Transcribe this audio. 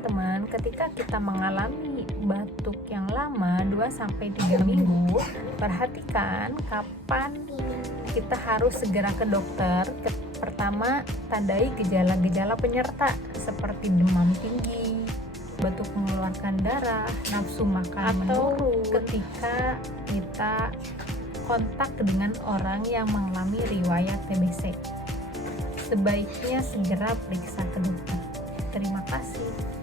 teman-teman, ketika kita mengalami batuk yang lama 2-3 minggu, perhatikan kapan kita harus segera ke dokter. Pertama, tandai gejala-gejala penyerta seperti demam tinggi, batuk mengeluarkan darah, nafsu makan menurun, ketika kita kontak dengan orang yang mengalami riwayat TBC. Sebaiknya segera periksa ke dokter. Terima kasih.